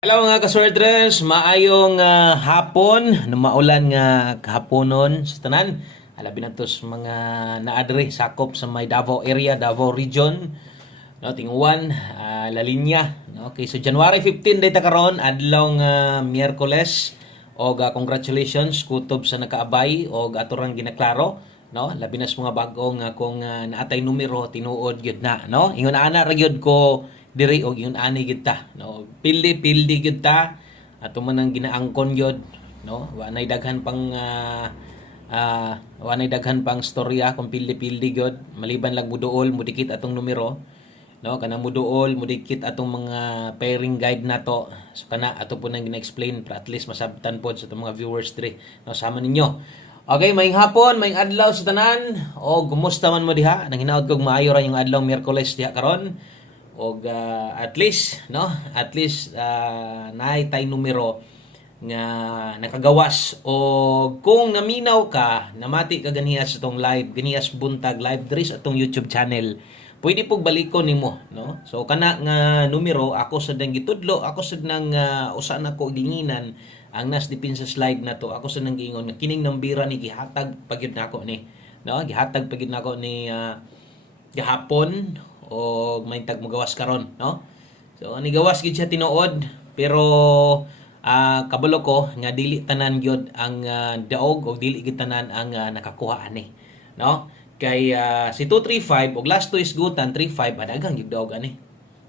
Hello mga kaswerdres, maayong hapon, na maulan nga kahaponon sa tanan. Alabi na to sa mga naadre sakop sa may Davao area, Davao region. No, tinguan, La Linya. No? Okay, so January 15 data karon adlaw nga Miyerkules. Og congratulations kutob sa nakaabay og aturang ginaklaro. No, labi na sa mga bagong kung naatay numero tinuod gyud na, no? Ingon ana ra gyud ko diri og yun ani gyud ta, no? Pildi gyud ta ato man ang ginaangkon gyud, no? Wa nay daghan pang storya kung pildi gyud, maliban lang muduol mudikit atong numero, no? Kanang muduol mudikit atong mga pairing guide nato, so kana ato po nang gina-explain para at least masabtan pod sa atong mga viewers diri, no? Sama ninyo. Okay, maayong hapon, maayong adlaw sa tanan. O kumusta man mo diha? Nang hinaot kog maayo ra yung adlaw Miyerkules diha karon. Og at least, no? At least naay tay numero nga nakagawas. O kung naminaw ka, namati ka ganiya sa tong live, ganiya sa buntag live diri sa atong YouTube channel. Pwede pog balikon nimo, no? So kana nga numero ako sad nang gitudlo, ako sad nang usa na ko ginginan ang nas dipin sa slide na to. Ako sa nang giingon nga kining nambira ni gihatag pagyud nako ni, no? Gihatag pagyud nako ni gahapon o may tag magawas karon, no? So ani gawas gid siya tinuod, pero kabalo ko nga dili tanan gyud ang daog o dili gid tanan ang nakakuha ani, no? Kay si 235 og last to isgutan 35 adagang gyud daog ani.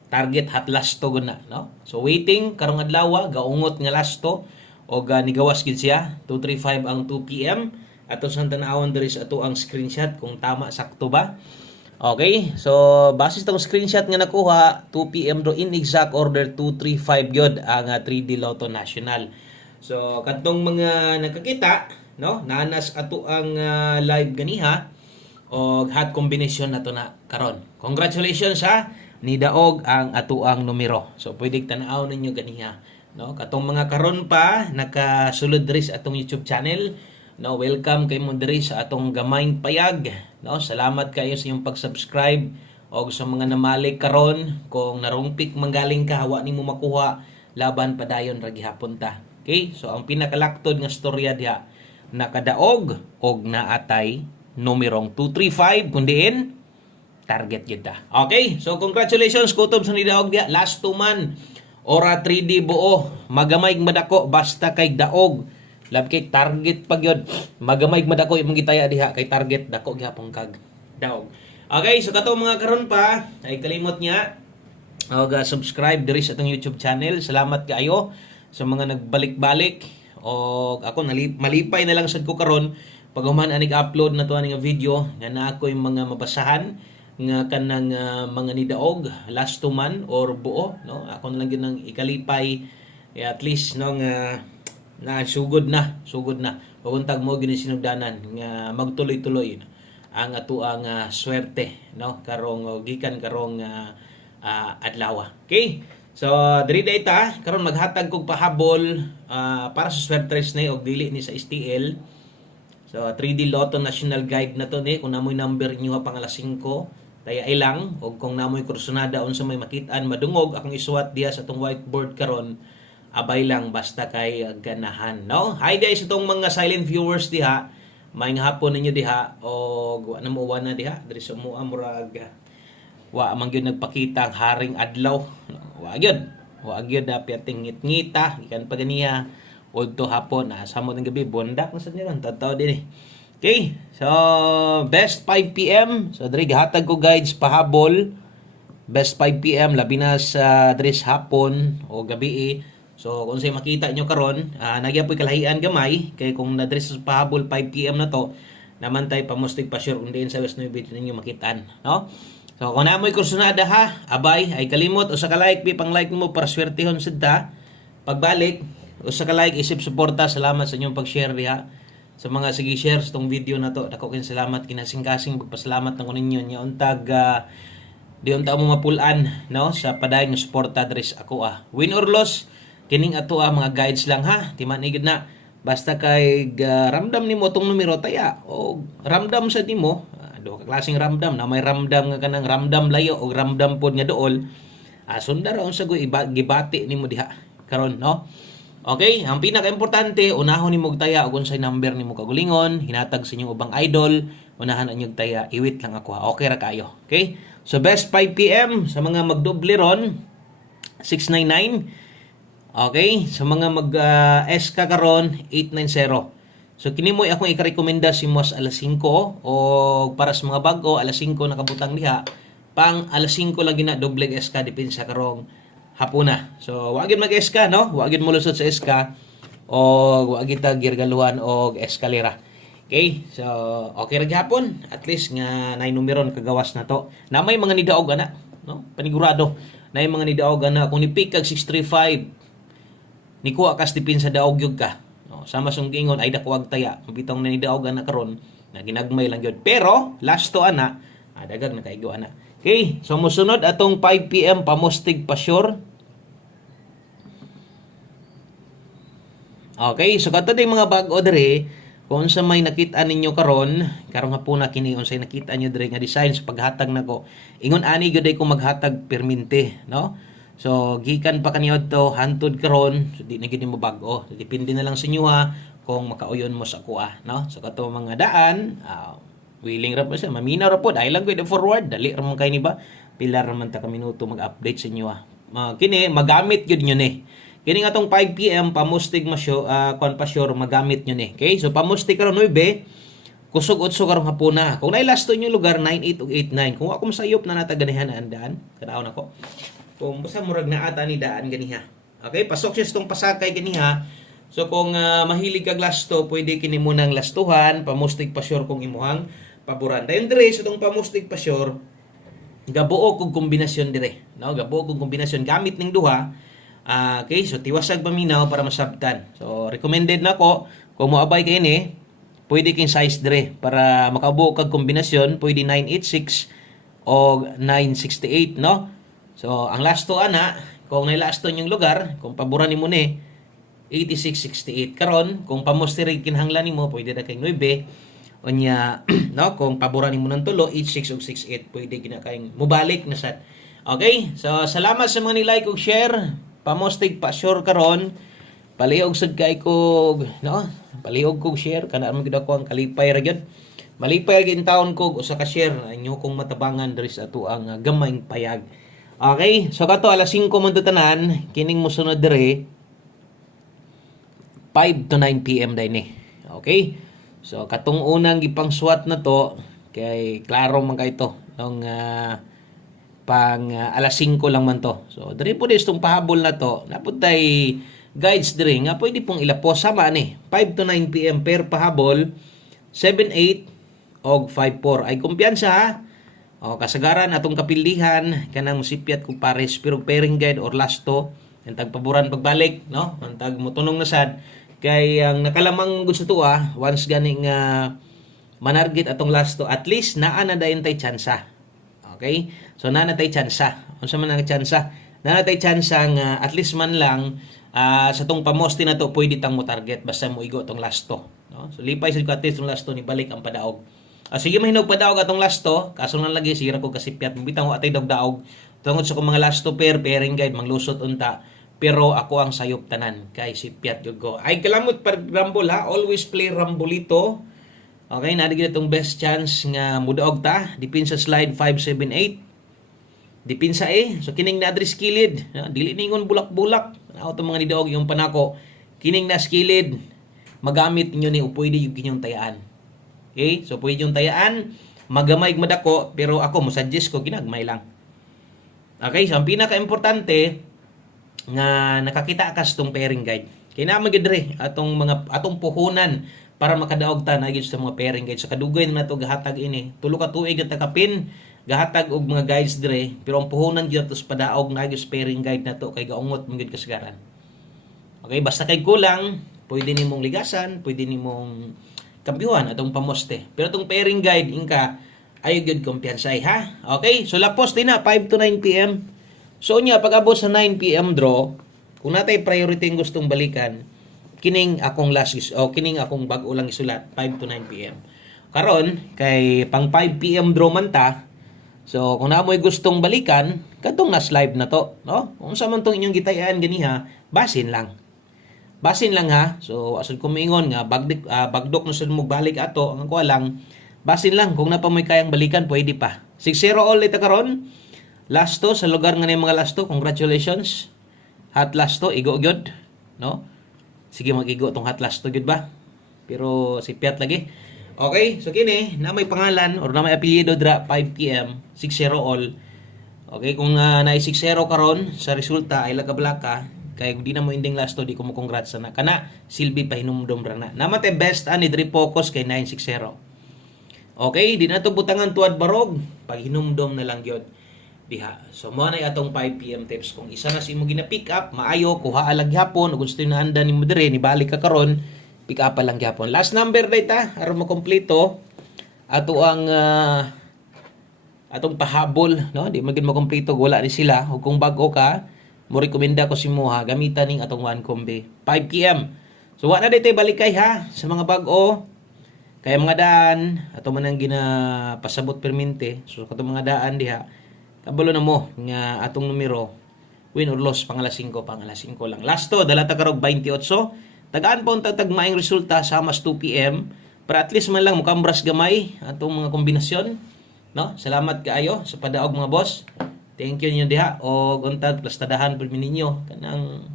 Target hat last to gud na, no? So waiting karong adlaw gaungot nga last to og nigawas gid siya 235 ang 2 PM ato sa tan-awon diri sa ato ang screenshot kung tama sakto ba. Okay, so base sa tong screenshot nga nakuha 2 PM do in exact order 235 gyud ang 3D Lotto National. So kadtong mga nakakita, no, nanas ato ang live ganiha og hot combination nato na karon. Congratulations ha, ni daog ang ato ang numero. So pwede tan-aw ninyo ganiha, no? Katong mga karon pa nakasulod diri sa atong YouTube channel, no, welcome kay mo diri sa atong gamayng payag, no? Salamat kayo sa inyong pag-subscribe og sa mga namalik karon. Kung narungpik manggaling ka hawa nimo makuha, laban padayon ra gihapon ta. Okay, so ang pinakalaktod nga storya diha nakadaog og naatay numerong 235 kundiin target gyud ta. Okay, so congratulations kutob sa nidaog diha, last 2 man ora 3D buo, magamay madako basta kay daog. Lab kay target pag yun, magamay madako imong gitaya diha kay target dako gyapon kag daog. Okay, so kato mga karon pa ay kalimot niya og subscribe diri sa atong YouTube channel. Salamat kaayo sa mga nagbalik-balik og ako malipay na lang sad ko karon pag human anig upload na to nga video nga naa ko yung mga mabasahan nga kanang mga nidaog last 2 man or buo, no? Ako na lang gyud nang ikalipay at least no nga na sugod na paguntag mo gini sinugdanan nga magtuloy-tuloy ang ato ang swerte, no, karong gikan karong adlaw. Okay, so diri data karon maghatag kog pahabol para sa swerte race ni og dili ni sa STL. So 3D Lotto National Guide na to ni, kung namoy number inyo pang alas 5 taya ilang, og kung namoy kursunada unsa may makitaan madungog akong isuwat diha sa tong whiteboard karon, abay lang basta kay ganahan, no? Hi guys, itong mga silent viewers diha, maayong hapon ninyo diha og wa na mo na diha diri sa mua murag wa man gyud nagpakita ang haring adlaw, wa gyud dapiating ngit-ngita ikan pa ganiya udto hapon samot ng gabi bondak na sad niron tataw din eh. Okay, so best 5 PM, so diri gihatag ko guides pahabol best 5 PM labi na sa diri hapon o gabi. So kung say makita nyo karon, nagyapoy kalahian gamay kay kung na-address sa pahabol 5 PM na to, naman tay pamustig pa sure undiin sa west 9 ninyo makitaan, no? So kung namoy kursunada ha, abay ay kalimot o sa ka-like pang like mo para swertehon sidta. Pagbalik o sa ka-like isip suporta, salamat sa inyong pag-share diha. Sa mga sige share sa tong video na to, dako kin salamat kinasing-kasing pagpasalamat ng kuninyo nya untag di unta mo mapulan, no, sa padayon nga suporta diri sa ako win or loss kining ato mga guides lang ha, di man igid na basta kay ramdam nimo tong numero taya o ramdam sa nimo, do ka klaseng ramdam na may ramdam nga kanang ramdam layo o ramdam pod nga duol, sundar unsa go gibati nimo diha karon, no? Okay, ang pinaka-importante, unahon nimo taya og unsay number nimo kagulingon, hinatag sa inyong ubang idol, unahan ang inyong taya, iwit lang ako. Okay ra kayo. Okay? So best 5 PM sa mga magdoble ron 699. Okay, sa mga mag SK karon 890. So kini mo akong ika-rekomenda si Mos alas 5 o para sa mga bago alas 5 nakabutang diha. Pang alas 5 lang gina doble SK dipin sa karong hapuna. So wa gyud mag-SK no? Wa gyud molusot sa SK o wa gyud ta girgaluhan og eskalera. Okay? So okay ra gyapon. At least nga nay numeron kagawas na to. Na may mga nidaog ana, no? Panigurado. Na mga nidaog ana kung ni pick kag 635 ni kuha kas dipin sa daog gyud ka. No, sama sung gingon ay dakuwag taya. Mabitong na nidaog ana karon na ginagmay lang gyud. Pero last to ana, dagag na kaigo ana. Okay, so mosunod atong 5 PM pamustig pa sure. Okay, so kato din mga bag-o dire, kung sa may nakita ninyo karon, karong hapon na kini unsay nakita niyo dire nga design sa paghatag nako. Ingon ani gyud ko maghatag perminti, no? So gikan pa kaniyo to hantud karon, so di na gyud mo bag-o. So, depende na lang sa inyo ha kung makauyon mo sa kuha, no? So kato mga daan, willing ra po siya, maminaw ra po, dahil lang gyud forward, dali ra man kay ni ba? Pilar ra man ta ka minuto mag-update sa inyo ha. Kini magamit gyud nyo ni. Kini nga tong 5 PM pamustig masyo kon pa sure magamit nyo ni. Okay? So pamustig karon 9, kusog 8 karong hapuna. Kung nay last to inyo lugar 98 ug 89. Kung ako masayop na nataganihan na andaan, kadaon ako. Kung basta murag na ata ni daan ganiha. Okay? Pasok siya tong pasakay ganiha. So kung mahilig kag lasto, pwede kini mo nang lastuhan, pamustig pa sure kung imuhang paboran. Dayon dire sa tong pamustig pa sure, gabuo kog kombinasyon dire, no? Gabuo kog kombinasyon gamit ning duha. Okay, so tiwasag paminaw para masabtan. So recommended nako kung moabay kay ni, pwede king size dire para makabuo kag kombinasyon, pwede 986 o 968, no? So ang last to ana, kung nay last to yung lugar, kung paboran nimo ni 8668 karon, kung pamustirig kinahanglan nimo pwede ra kay 9 unya no, kung paboran nimo ng tulo 86 ug 68 pwede gina kay mubalik na sad. Okay, so salamat sa mga ni-like ug share. Pamustig pa sure karon, palihog sad kay ko, no? Palihog kog share kana man gid ako ang kalipay ra gyud. Malipay gyud taon ko usa ka share inyo kong matabangan diri sa ato ang gamayng payag. Okay, so kato alas 5 man tanan, kining mosunod dire 5 to 9 PM day ni. Okay? So katong unang gipang SWAT na to kay klaro man kay to nung alas 5 lang man to. So diri po itong pahabol na to, naputay guides diri nga pwede pong ilapos sama ni 5 to 9 PM per pahabol, 7-8 og 5-4. Ay kumpiyansa ha. O kasagaran atong kapilihan kanang musipyat kung pares pero pairing guide or lasto ang tagpaboran pagbalik, no? Ang tag motunong na sad kay ang nakalamang gusto to once ganing manarget atong lasto at least naa na dayon tay tsansa. Okay? So naa na tay tsansa. Unsa man ang tsansa? Naa na tay tsansa nga at least man lang sa tong pamosti na to pwede tang mo target basta mo igo tong lasto, no? So lipay sad ko at least tong lasto ni balik ang padaog. Sige mahinog padaog atong lasto, kaso lang lagi sira ko kasipyat bitaw ko atay dog-daog tungod sa kong mga lasto pairing guide manglusot unta. Pero ako ang sayop tanan kay sipyat jud ko. Ay kalamot pag rumble ha, always play rumbolito. Okay, nadigid itong best chance nga mudaog ta. Dipin sa slide 578. Dipin sa so kining na address kilid. Dili ningon bulak-bulak. Ano itong mga nidaog yung panako. Kining na skilid. Magamit niyo ni pwede yung kinyong tayaan. Okay, so pwede yung tayaan. Magamay madako, pero ako mo-suggest ko ginagmay lang. Okay, so ang pinaka-importante nga nakakita ka sa itong pairing guide. Kaya naman gidre atong puhunan para makadaog ta na gyud sa mga pairing guide. So kadugay na to gahatag ini. Tulo ka tuig ta kapin gahatag og mga guides dire, pero ang puhunan gyud tos padaog na gyud sa pairing guide na to kay gaungot man gyud kasagaran. Okay, basta kay kulang, pwede nimong ligasan, pwede nimong kampiyon atong pamoste. Pero itong pairing guide ingka ay gyud kumpiyansay ha. Okay, so lapos din na 5 to 9 PM. So nya pag abot sa 9 PM draw, kung natay priority ang gustong balikan, kining akong last kining akong bag-o lang isulat 5 to 9 PM. Karon kay pang 5 PM draw man ta, So kung namoy gustong balikan, kadtong nas live na to, no? Kung sa man tong inyong gitayan ganiha, basin lang. Basin lang ha. So asod ko moingon nga bagdok no sad mo balik ato, ang ko lang basin lang kung napa moy kayang balikan pwede pa. 6-0 all ita karon. Last to sa lugar nga ni mga last to. Congratulations. Hot last to igo gyud, no? Sige mag-igo tong hot last to gyud ba? Pero si Piat lagi. Okay, so kini na may pangalan or na may apelyido dra 5 PM 6-0 all. Okay, kung na 6-0 karon sa resulta ay laka-blaka kay di na mo ending last to di ko mo congrats na kana silbi pa hinumdom ra na. Namate best ani diri focus kay 9-6-0. Okay, di na to butangan tuad barog pag hinumdom na lang gyud diha. So mo na atong 5 PM tips kung isa na si mo gina-pick up maayo kuha alag gyapon ug gusto na anda ni mo dire ni balik ka karon pick up lang gyapon. Last number data aron mo kompleto ato ang atong pahabol, no? Di magid mo kompleto wala ni sila ug kung bag-o ka mo rekomenda ko si mo ha gamitan ning atong one combi 5 PM. So wala na daytay balikay ha sa mga bag-o kay mga daan ato man ang ginapasabot permente. So kato mga daan diha kabalo na mo nga atong numero win or loss pang alas 5 lang. Last to dala ta karog 28. Tagaan pa untag tagmaing resulta sa mas 2 PM para at least man lang mukambras gamay atong mga kombinasyon, no? Salamat kaayo sa padaog mga boss. Thank you ninyo diha og untag plus tadahan pud ninyo kanang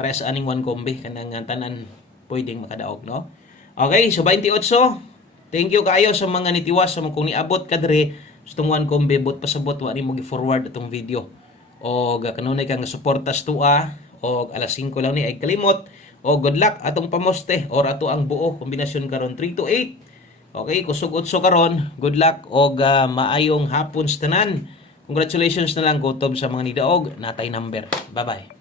press aning one combi kanang tanan pwedeng makadaog, no? Okay, so 28. Thank you kaayo sa mga nitiwas sa mga kung niabot ka dire gustong one combi bot pasabot wa nimo gi-forward atong video. Og kanunay kang suportas tua og alas 5 lang ni ay kalimot. O good luck atong pamoste or ato ang buo kombinasyon karon 3 to 8. Okay, kusog-utso karon. Good luck og maayong hapon sa tanan. Congratulations na lang kutob sa mga nidaog natay number. Bye-bye.